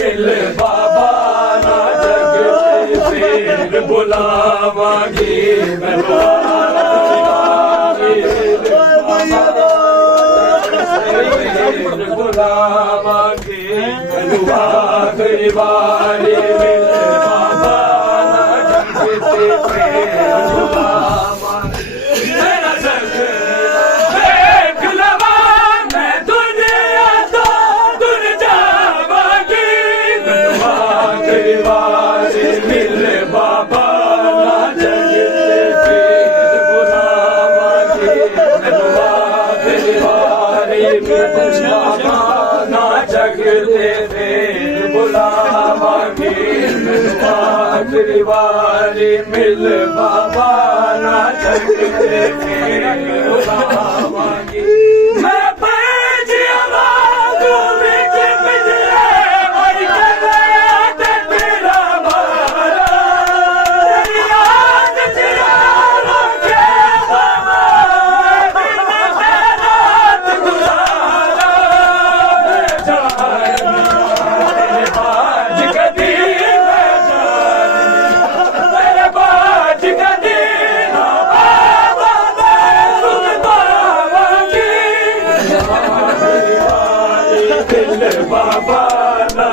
मिल बाबा ना जग फिर बुलावांगी मैं बुलावांगी आखिरी बारी मिल बाबा ना जग फिर बुलावांगी तेरा जग देख लवा मैं दुनिया तो दूर जावांगी आखिरी बारी मिल बाबा ना जग फिर बुलावांगी आखिरी बारी मिल बाबा ना जग फिर बुलावांगी आखिरी बारी मिल बाबा ना जग फिर बुलावांगी मैं पैज आवाज़ों विच पिंजरे मर के गया ते तेरा मारा तेरी याद चिरारों के बाबा दिन रात गुजारा मैं जान तेरे बाज कदी मैं जान तेरे बाज कदी ना बाबा मैं सुन पावांगी दिल बाबा ना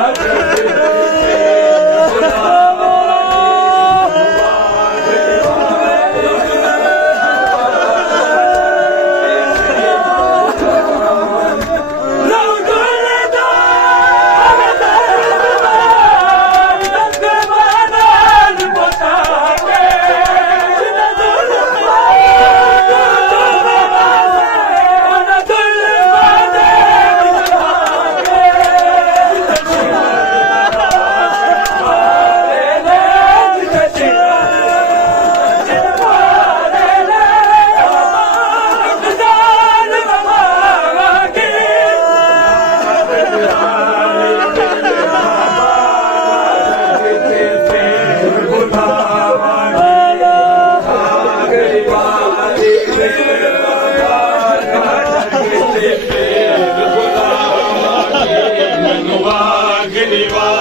Giriva